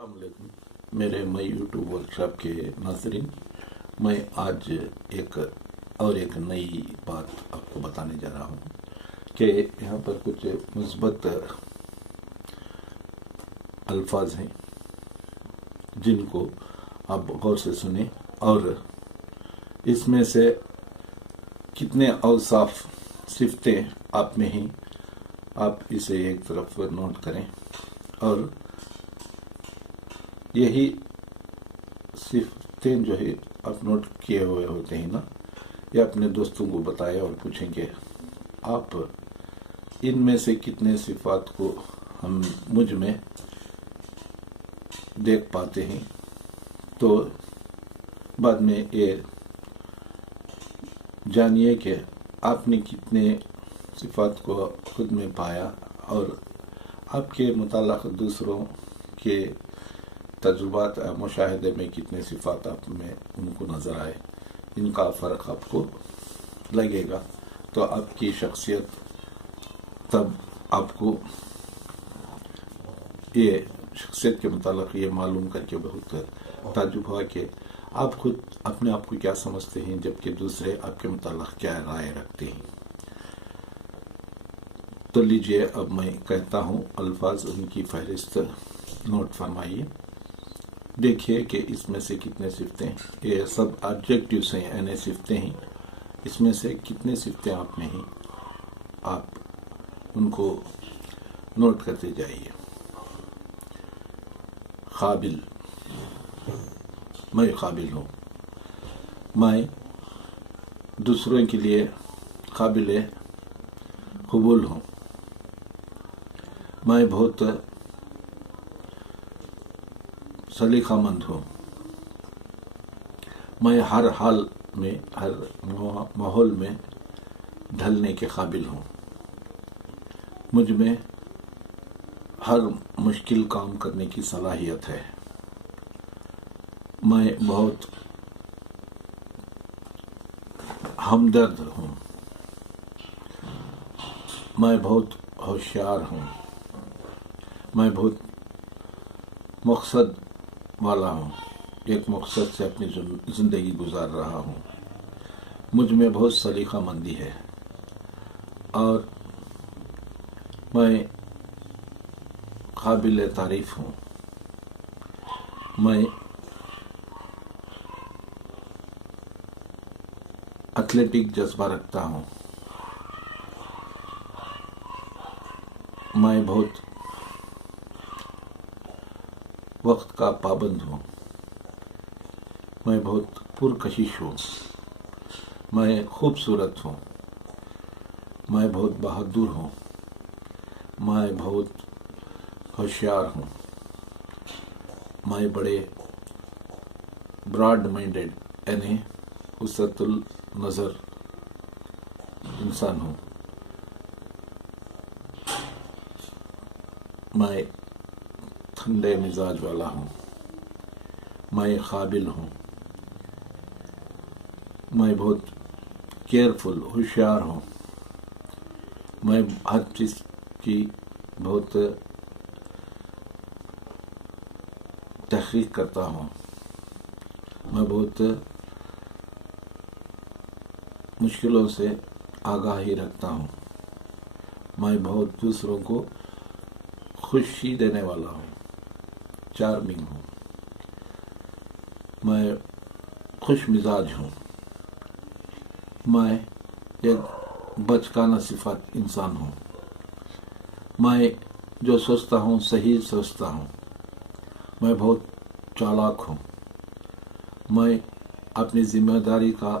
अस्सलाम वालेकुम मेरे मई यूट्यूब वर्कशॉप के नाज़रीन। मैं आज एक नई बात आपको बताने जा रहा हूँ कि यहाँ पर कुछ मुस्बत अल्फाज हैं जिनको आप गौर से सुने और इसमें से कितने औसाफ सिफतें आप में हैं आप इसे एक तरफ नोट करें और यही सिफतें जो है आप नोट किए हुए होते हैं ना, ये अपने दोस्तों को बताएं और पूछेंगे आप इनमें से कितने सिफात को हम मुझ में देख पाते हैं। तो बाद में ये जानिए कि आपने कितने सिफात को खुद में पाया और आपके मुताल्लिक़ दूसरों के तजुर्बात मुशाहिदे में कितने सिफात आप में उनको नज़र आए, इनका फ़र्क आपको लगेगा। तो आपकी शख्सियत तब आपको ये शख्सियत के मुताल्लिक़ ये मालूम करके बहुत ताज्जुब हुआ कि आप खुद अपने आप को क्या समझते हैं जबकि दूसरे आपके मुताल्लिक़ क्या राय रखते हैं। तो लीजिए अब मैं कहता हूँ अल्फाज, उनकी फहरिस्त नोट फरमाइए। देखिए कि इसमें से कितने सिफतें, ये सब एडजेक्टिव्स हैं यानी सिफतें हैं, इसमें से कितने सिफतें आप में हैं आप उनको नोट करते जाइए। काबिल, मैं काबिल हूँ, मैं दूसरों के लिए काबिल कबूल हूँ, मैं बहुत सलीकामंद हूँ, मैं हर हाल में हर माहौल में ढलने के काबिल हूँ, मुझ में हर मुश्किल काम करने की सलाहियत है, मैं बहुत हमदर्द हूँ, मैं बहुत होशियार हूँ, मैं बहुत मकसद वाला हूँ, एक मकसद से अपनी ज़िंदगी गुजार रहा हूँ, मुझ में बहुत सलीकामंदी है और मैं काबिल तारीफ़ हूँ, मैं एथलेटिक जज्बा रखता हूँ, मैं बहुत वक्त का पाबंद हूँ, मैं बहुत पुरकशिश हूँ, मैं खूबसूरत हूँ, मैं बहुत बहादुर हूँ, मैं बहुत होशियार हूँ, मैं बड़े ब्रॉड माइंडेड यानी वसअतुल नज़र इंसान हूँ, मैं ठंडे मिजाज वाला हूँ, मैं काबिल हूँ, मैं बहुत केयरफुल होशियार हूँ, मैं हर चीज़ की बहुत तहकीक करता हूँ, मैं बहुत मुश्किलों से आगाही रखता हूँ, मैं बहुत दूसरों को खुशी देने वाला हूँ, चार्मिंग हूँ, मैं खुश मिजाज हूँ, मैं एक बचकाना सिफात इंसान हूँ, मैं जो सोचता हूँ सही सोचता हूँ, मैं बहुत चालाक हूँ, मैं अपनी जिम्मेदारी का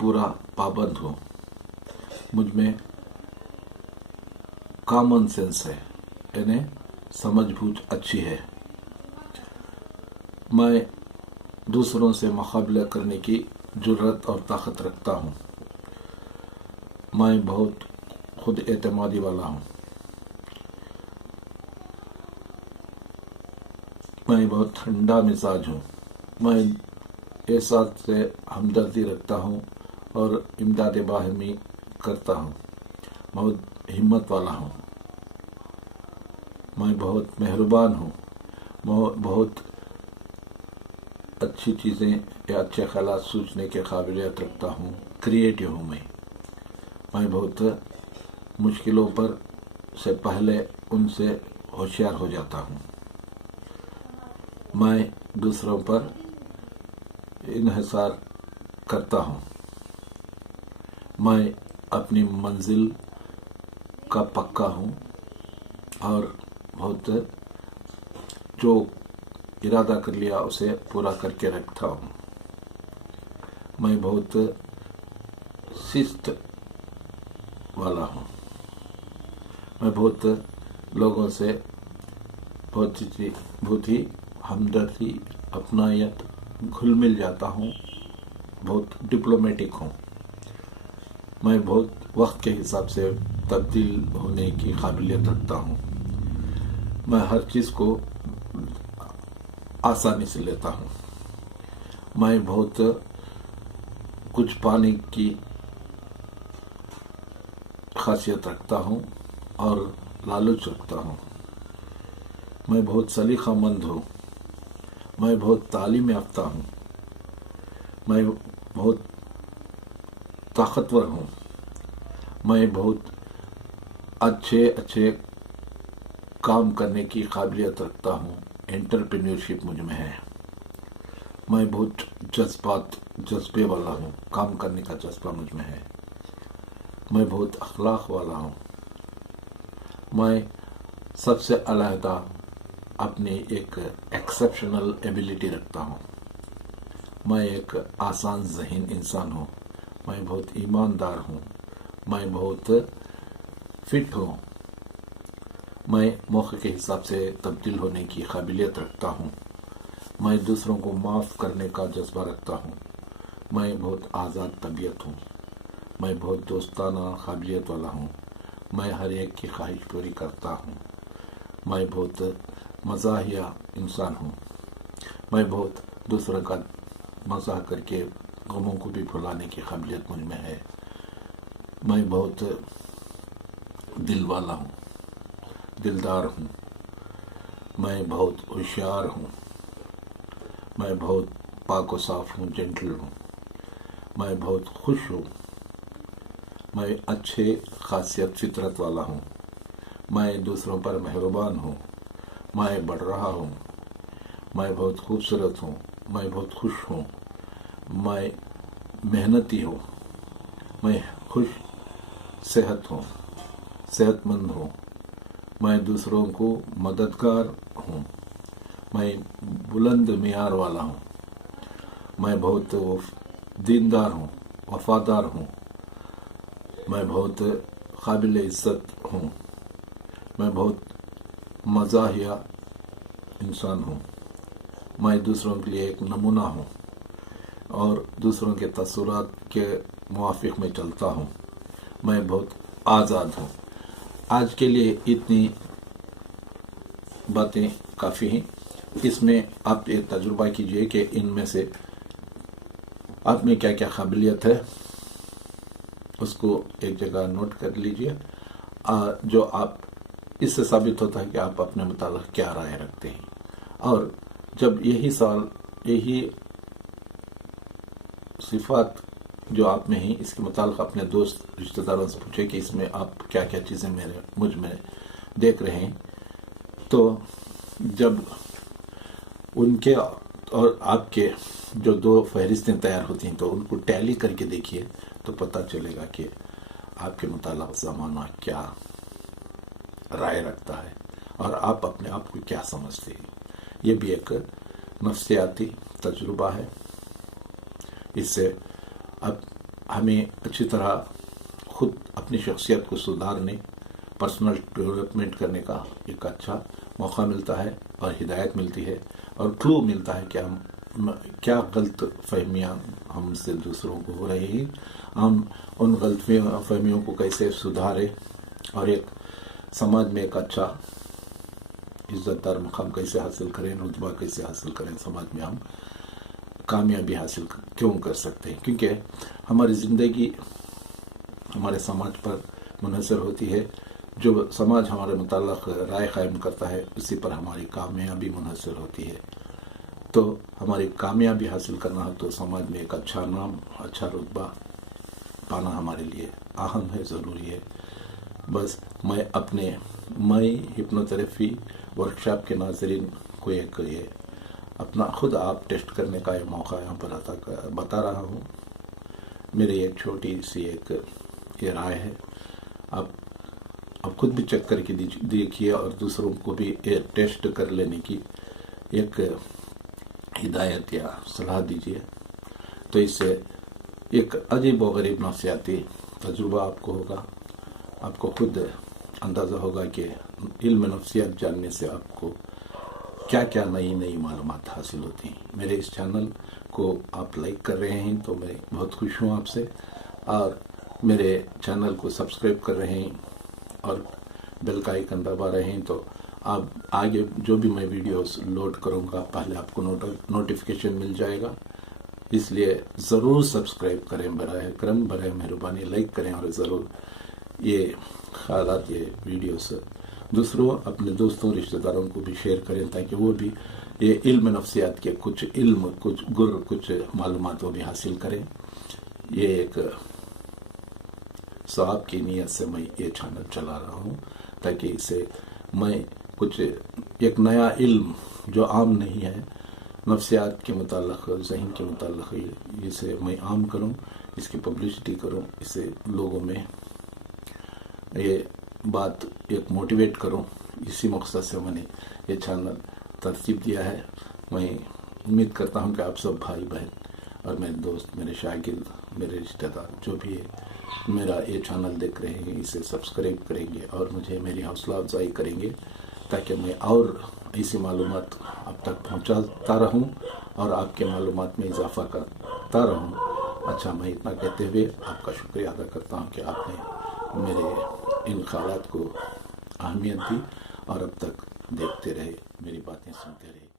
पूरा पाबंद हूँ, मुझ में कॉमन सेंस है यानी समझ बूझ अच्छी है, मैं दूसरों से मुकाबला करने की जुर्रत और ताकत रखता हूँ, मैं बहुत खुद एतमादी वाला हूँ, मैं बहुत ठंडा मिजाज हूँ, मैं एहसास से हमदर्दी रखता हूँ और इमदाद बाहमी करता हूँ, बहुत हिम्मत वाला हूँ, मैं बहुत मेहरबान हूँ, بہت اچھی چیزیں یا اچھے خیالات سوچنے کے قابلیت رکھتا ہوں، کریٹو ہوں میں بہت مشکلوں پر سے پہلے ان سے ہوشیار ہو جاتا ہوں، میں دوسروں پر انحصار کرتا ہوں، میں اپنی منزل کا پکا ہوں اور بہت جو ارادہ کر لیا اسے پورا کر کے رکھتا ہوں، میں بہت شست والا ہوں، میں بہت لوگوں سے بہت ہی ہمدردی اپنائیت گھل مل جاتا ہوں، بہت ڈپلومیٹک ہوں، میں بہت وقت کے حساب سے تبدیل ہونے کی قابلیت رکھتا ہوں، میں ہر چیز کو آسانی سے لیتا ہوں، میں بہت کچھ پانے کی خاصیت رکھتا ہوں اور لالچ رکھتا ہوں، میں بہت سلیقہ مند ہوں، میں بہت تعلیم یافتہ ہوں، میں بہت طاقتور ہوں، میں بہت اچھے کام کرنے کی قابلیت رکھتا ہوں، انٹرپرینیورشپ مجھ میں ہے، میں بہت جذبے والا ہوں، کام کرنے کا جذبہ مجھ میں ہے، میں بہت اخلاق والا ہوں، میں سب سے علیحدہ اپنی ایک ایکسیپشنل ایبیلٹی رکھتا ہوں، میں ایک آسان ذہین انسان ہوں، میں بہت ایماندار ہوں، میں بہت فٹ ہوں، میں موقع کے حساب سے تبدیل ہونے کی قابلیت رکھتا ہوں، میں دوسروں کو معاف کرنے کا جذبہ رکھتا ہوں، میں بہت آزاد طبیعت ہوں، میں بہت دوستانہ قابلیت والا ہوں، میں ہر ایک کی خواہش پوری کرتا ہوں، میں بہت مزاحیہ انسان ہوں، میں بہت دوسروں کا مزاح کر کے غموں کو بھی بھلانے کی قابلیت مجھ میں ہے، میں بہت دل والا ہوں، دلدار ہوں، میں بہت ہوشیار ہوں، میں بہت پاک و صاف ہوں، جنٹل ہوں، میں بہت خوش ہوں، میں اچھے خاصیت فطرت والا ہوں، میں دوسروں پر مہربان ہوں، میں بڑھ رہا ہوں، میں بہت خوبصورت ہوں، میں بہت خوش ہوں، میں محنتی ہوں، میں صحت مند ہوں، میں دوسروں کو مددگار ہوں، میں بلند معیار والا ہوں، میں بہت دیندار ہوں، وفادار ہوں، میں بہت قابل عزت ہوں، میں بہت مزاحیہ انسان ہوں، میں دوسروں کے لیے ایک نمونہ ہوں اور دوسروں کے تصورات کے موافق میں چلتا ہوں، میں بہت آزاد ہوں۔ آج کے لیے اتنی باتیں کافی ہیں، اس میں آپ یہ تجربہ کیجئے کہ ان میں سے آپ میں کیا کیا قابلیت ہے، اس کو ایک جگہ نوٹ کر لیجئے، جو آپ اس سے ثابت ہوتا ہے کہ آپ اپنے متعلق کیا رائے رکھتے ہیں، اور جب یہی صفات جو آپ میں ہیں، اس کے متعلق اپنے دوست رشتہ داروں سے پوچھے کہ اس میں آپ کیا کیا چیزیں مجھ میں دیکھ رہے ہیں، تو جب ان کے اور آپ کے جو دو فہرستیں تیار ہوتی ہیں تو ان کو ٹیلی کر کے دیکھیے تو پتہ چلے گا کہ آپ کے متعلق زمانہ کیا رائے رکھتا ہے اور آپ اپنے آپ کو کیا سمجھتے ہیں۔ یہ بھی ایک نفسیاتی تجربہ ہے، اس سے اب ہمیں اچھی طرح خود اپنی شخصیت کو سدھارنے، پرسنل ڈیولپمنٹ کرنے کا ایک اچھا موقع ملتا ہے اور ہدایت ملتی ہے اور کلو ملتا ہے کہ ہم کیا غلط فہمیاں ہم سے دوسروں کو ہو رہی ہیں، ہم ان غلط فہمیوں کو کیسے سدھارے اور ایک سماج میں ایک اچھا عزت دار مقام کیسے حاصل کریں، رتبہ کیسے حاصل کریں، سماج میں ہم کامیابی حاصل کیوں کر سکتے ہیں، کیونکہ ہماری زندگی ہمارے سماج پر منحصر ہوتی ہے، जो समाज हमारे मुताल्लिक़ राय कायम करता है उसी पर हमारी कामयाबी मुनहसर होती है। तो हमारी कामयाबी हासिल करना हो तो समाज में एक अच्छा नाम, अच्छा रुतबा पाना हमारे लिए अहम है, ज़रूरी है। बस मैं हिप्नोथेरेपी वर्कशॉप के नाज़रीन को एक ये अपना खुद आप टेस्ट करने का ये मौका यहाँ पर बता रहा हूँ। मेरी एक छोटी सी ये राय है, आप खुद भी चेक करके देखिए और दूसरों को भी ये टेस्ट कर लेने की एक हिदायत या सलाह दीजिए। तो इससे एक अजीब व गरीब नफ्सियाती तजुर्बा आपको होगा। आपको खुद अंदाज़ा होगा कि इल्म नफ्सियात जानने से आपको क्या क्या नई मालूमात हासिल होती हैं। मेरे इस चैनल को आप लाइक कर रहे हैं तो मैं बहुत खुश हूँ आपसे, और मेरे चैनल को सब्सक्राइब कर रहे हैं और बेल का आइकन दबा रहे हैं, तो आप आगे जो भी मैं वीडियोस लोड करूँगा पहले आपको नोटिफिकेशन मिल जाएगा। इसलिए ज़रूर सब्सक्राइब करें, बराए मेहरबानी लाइक करें, और ज़रूर ये ख्यालात, ये वीडियोस दूसरों अपने दोस्तों रिश्तेदारों को भी शेयर करें, ताकि वो भी ये इल्म नफ्सियात के कुछ मालूमात वो भी हासिल करें। ये एक सवाब की नीयत से मैं ये चैनल चला रहा हूँ, ताकि इसे मैं कुछ एक नया इल्म जो आम नहीं है नफ्सियात के मुताल्लिक़, ज़हन के मुताल्लिक़, इसे मैं आम करूँ, इसकी पब्लिसिटी करूँ, इसे लोगों में ये बात एक मोटिवेट करूँ। इसी मकसद से मैंने ये चैनल तरतीब दिया है। मैं उम्मीद करता हूँ कि आप सब भाई बहन और मेरे दोस्त, मेरे शागिर्द, मेरे रिश्तेदार जो भी है मेरा ये चैनल देख रहे हैं, इसे सब्सक्राइब करेंगे और मुझे मेरी हौसला अफजाई करेंगे, ताकि मैं और ऐसी मालूमात आप तक पहुँचाता रहूँ और आपके मालूमात में इजाफा करता रहूँ। अच्छा, मैं इतना कहते हुए आपका शुक्रिया अदा करता हूँ कि आपने मेरे इन ख्यालात को अहमियत दी और अब तक देखते रहे, मेरी बातें सुनते रहे।